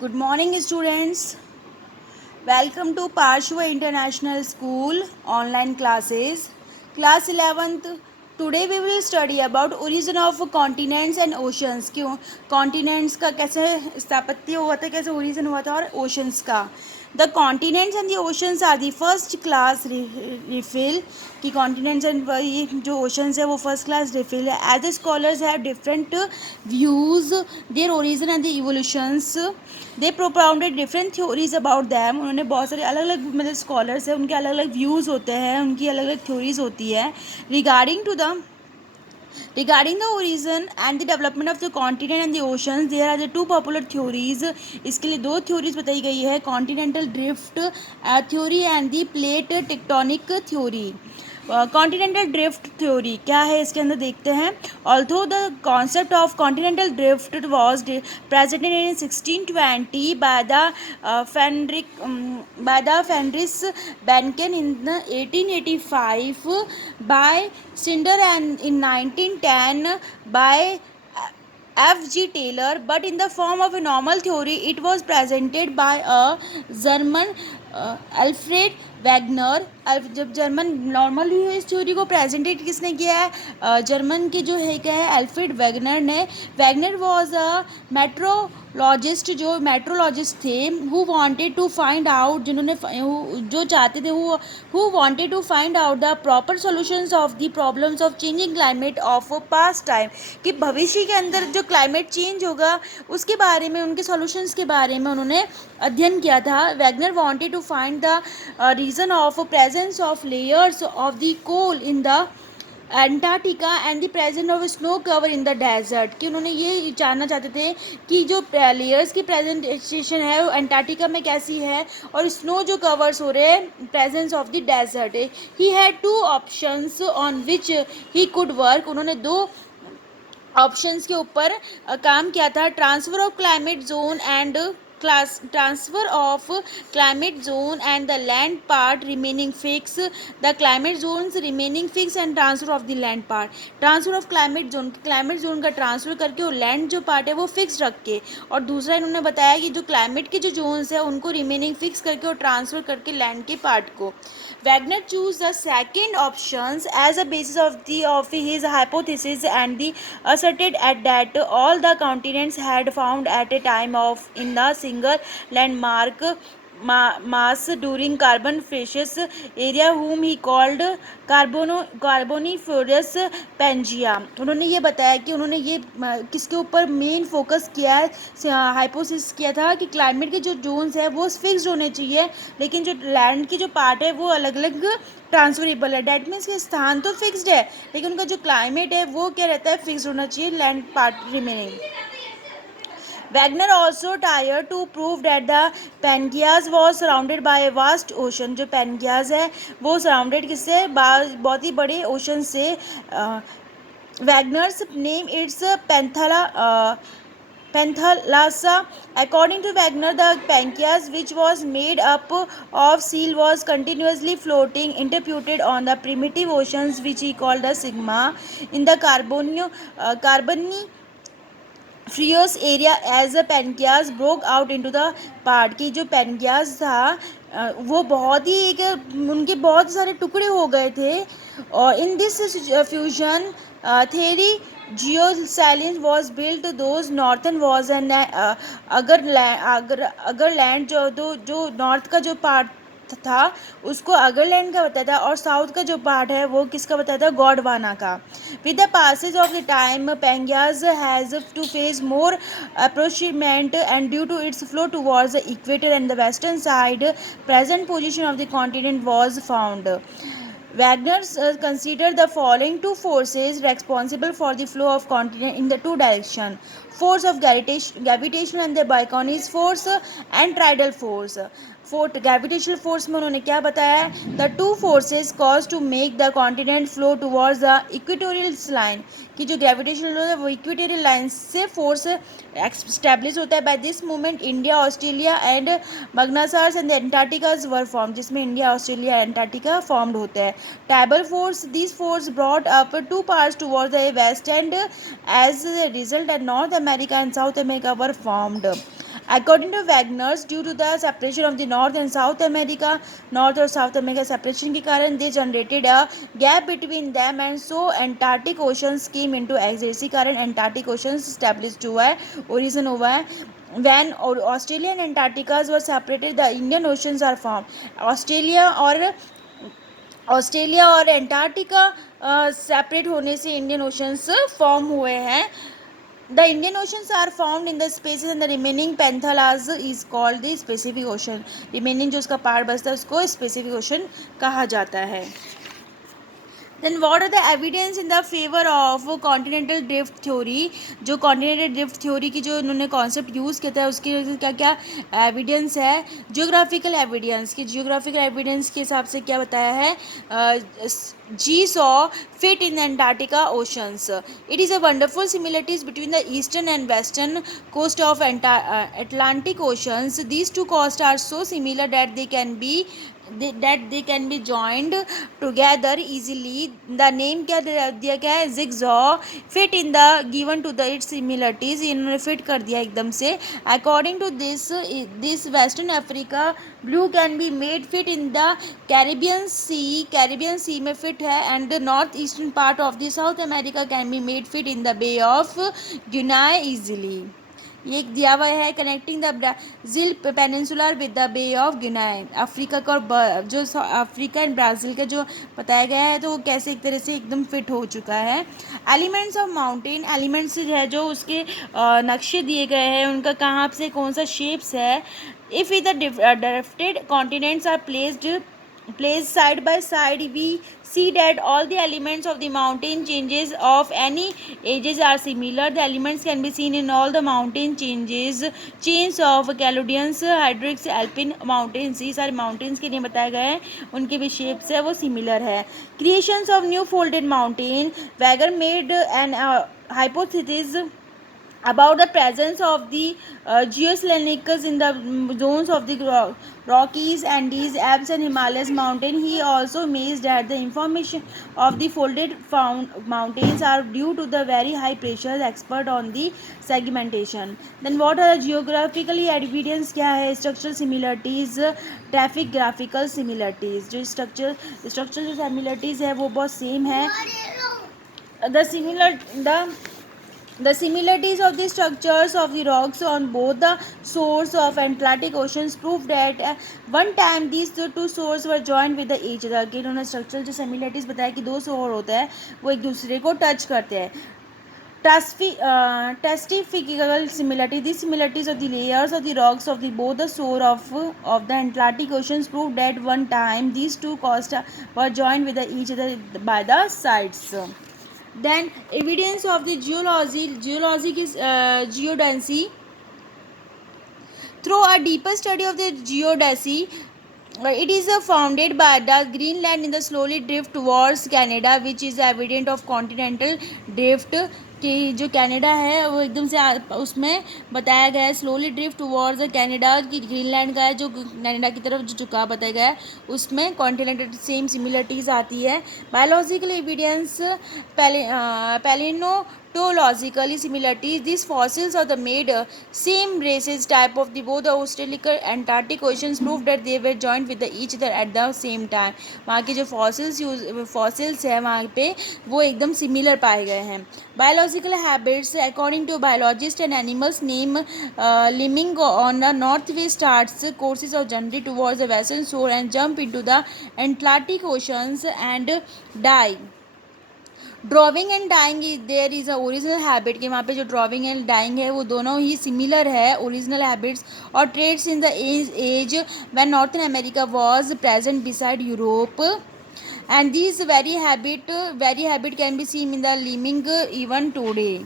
Good morning, students. Welcome to Parshva International School online classes. Class 11th. Today we will study about origin of continents and oceans. क्यों continents का कैसे स्थापत्य हुआ था, कैसे origin हुआ था, और oceans का. The continents and the oceans are the first class refill. कि continents and ये जो oceans है वो first class refill है. As the scholars have different views, their origin and the evolutions, they propounded different theories about them. उन्होंने बहुत सारे अलग अलग मतलब स्कॉलर्स हैं, उनके अलग अलग व्यूज़ होते हैं, उनकी अलग अलग थ्योरीज होती है regarding the origin and the development of the continent and the oceans. There are the two popular theories. इसके लिए दो theories बताई गई है, continental drift theory and the plate tectonic theory. Continental drift theory क्या है इसके अंदर देखते हैं. Although the concept of continental drift was presented in 1620 by the Fenris Bacon in 1885 by Cinder and in 1910 by F.G. Taylor, but in the form of a normal theory. It was presented by a German Alfred Wagner. जब German normal हुई है, इस theory को प्रेजेंटेट किसने किया है? German के जो है क्या है, अल्फ्रेड वैगनर ने. वैगनर वॉज अ मेट्रोलॉजिस्ट, जो मेट्रोलॉजिस्ट थे. Who wanted to find out, जिन्होंने जो चाहते थे, who wanted to find out the proper solutions of the problems of changing climate of past time. कि भविष्य के अंदर जो क्लाइमेट चेंज होगा उसके बारे में, उनके सॉल्यूशंस के बारे में उन्होंने अध्ययन किया था. Wegener wanted to find the reason of presence of layers of the coal in the Antarctica and the present of snow cover in the desert. कि उन्होंने ये जानना चाहते थे कि जो लेयर्स की प्रेजेंटेशन है वो अंटार्कटिका में कैसी है, और स्नो जो कवर्स हो रहे हैं presence of the desert. He had two options on which he could work. उन्होंने दो ऑप्शंस के ऊपर काम किया था. Transfer of climate zone and transfer of climate zone and the land part remaining fixed. The climate zones remaining fixed and transfer of the land part. transfer of climate zone का transfer करके और land जो part है वो fix रख के, और दूसरा इन्होंने बताया कि जो क्लाइमेट के जो जोन्स है उनको रिमेनिंग फिक्स करके और ट्रांसफ़र करके लैंड के पार्ट को. Wegener choose the second options as a basis of his hypothesis and the asserted at that all the continents had found at a time of in the single landmark mass during Carboniferous area whom he called Carboniferous Pangea. उन्होंने ये बताया कि उन्होंने ये किसके ऊपर main focus किया है, हाइपोथेसिस किया था कि क्लाइमेट के जो जोन्स है वो फिक्स्ड होने चाहिए, लेकिन जो लैंड की जो पार्ट है वो अलग अलग ट्रांसफरेबल है. डैट मीन्स कि स्थान तो फिक्स्ड है लेकिन उनका जो क्लाइमेट है वो क्या रहता है, फिक्स्ड होना चाहिए, land part remaining. Wagner also tried to prove that the Pangaeas was surrounded by a vast ocean. जो Pangaeas है वो surrounded किससे, बहुत ही बड़े ओशन से. Wagner's name it's Panthalassa. According to Wagner, the Pangaeas, which was made up of seal, was continuously floating, interpreted on the primitive oceans, which he called the Sigma, in the Carboni फ्रियोस area as a Pangaea broke out into the part. की जो पेनकियाज था वो बहुत ही एक, उनके बहुत सारे टुकड़े हो गए थे. और in this fusion theory geosyncline was built those northern was and अगर लैंड जो नॉर्थ का जो पार्ट था उसको अगरलैंड का बताया था, और साउथ का जो पार्ट है वो किसका बताया था, गॉडवाना का. With the passage of the time Pangaea has to face more approachment and due to its flow towards the equator and the western side present position of the continent was found. Wagner considered the following two forces responsible for the flow of continent in the two directions: force of gravitation and the Baconi's force and tidal force. Gravitational force में उन्होंने क्या बताया, the two forces cause to make the continent flow towards the equatorial line. की जो gravitational है वो equatorial line से force establish होता है. By this movement India, Australia and मग्नासार्स एंड एंटार्कटिकाज वर फॉर्म, जिसमें इंडिया, ऑस्ट्रेलिया, एंटार्कटिका फॉर्म्ड होता है. Tidal force, this force brought up two parts towards the west and as result and north America and south America were formed. According to Wagner's, due to the separation of the North and South America, North और South America separation के कारण they generated a gap between them and so Antarctic Oceans came into existence. इसी कारण Antarctic Oceans established हुआ है, origin हुआ है. When Australia and Antarctica were separated, the Indian Oceans are formed. Australia और Antarctica separate होने से Indian oceans form हुए हैं. The Indian oceans are found in the spaces and the remaining Panthalassa is called the Pacific ocean. Remaining जो उसका part बचता है उसको स्पेसिफिक ओशन कहा जाता है. Then what are the evidence in the favour of continental drift theory. जो continental drift theory की जो उन्होंने कॉन्सेप्ट यूज़ किया था उसके क्या क्या एविडेंस है. जियोग्राफिकल एविडेंस के हिसाब से क्या बताया है. जी सॉ fit in Antarctica oceans. It is a wonderful similarities between the eastern and western coast of Atlantic oceans. These two coasts are so similar that they can be joined together easily. The name क्या दिया गया है. Zigzag fit in the given to the its similarities. इन्होंने fit कर दिया एकदम से. According to this Western Africa blue can be made fit in the Caribbean Sea में fit है. And the northeastern part of the South America can be made fit in the Bay of Guinea easily. ये एक दिया हुआ है. Connecting the Brazil peninsula with the bay of Guinea. Africa का और जो अफ्रीका एंड ब्राज़ील का जो बताया गया है तो वो कैसे एक तरह से एकदम फिट हो चुका है. Elements of mountain. एलिमेंट्स है जो उसके नक्शे दिए गए हैं उनका कहाँ से कौन सा शेप्स है. If the drifted continents are placed side by side, we see that all the elements of the mountain changes of any ages are similar. The elements can be seen in all the mountain chains of Caledonians, Hydrix, Alpine mountains. ये सारे mountains के लिए बताए गए हैं उनके भी shapes है वो similar है. Creations of new folded mountain. Weger made an hypothesis about the presence of the geoselenics in the zones of the Rockies, Andes, Alps and Himalayas mountain. He also amazed that the information of the folded mountains are due to the very high pressures. Expert on the segmentation. Then what are the geographically evidence क्या है. Structural similarities, traffic graphical similarities. जो structural similarities है वो बहुत same है. The similarities of the structures of the rocks on both the shores of Atlantic Oceans prove that one time these two shores were joined with each other. कि उन्होंने structural जो similarities बताया कि दो shore होते हैं वो एक दूसरे को touch करते हैं. Testifical similarity. These similarities of the layers of the rocks of the both the shore of the Atlantic Oceans prove that one time these two coasts were joined with each other by the sides. Then evidence of the geologic is geodesy. Through a deeper study of the geodesy, it is founded by the Greenland in the slowly drift towards Canada, which is evident of continental drift. कि जो Canada है वो एकदम से उसमें बताया गया है स्लोली ड्रिफ्ट टुवर्ड्स कनाडा की ग्रीनलैंड का है जो कनाडा की तरफ जो झुकाव बताया गया है उसमें कॉन्टिनेंटल सेम सिमिलरिटीज आती है. Biological evidence palaeontologically similarities. These fossils of the made same races type of the both the Australic and Antarctic oceans prove that they were joined with each other at the same time. वहाँ के जो fossils है वहाँ पे वो एकदम similar पाए गए हैं. Biological habits. According to biologists and animals name living on the northwest starts courses of journey towards the western shore and jump into the Atlantic oceans and die. Drawing and dyeing there is a original habit कि वहाँ पे जो drawing and dying है वो दोनों ही similar है original habits और trades in the age when northern America was present beside Europe and these very habit can be seen in the living even today.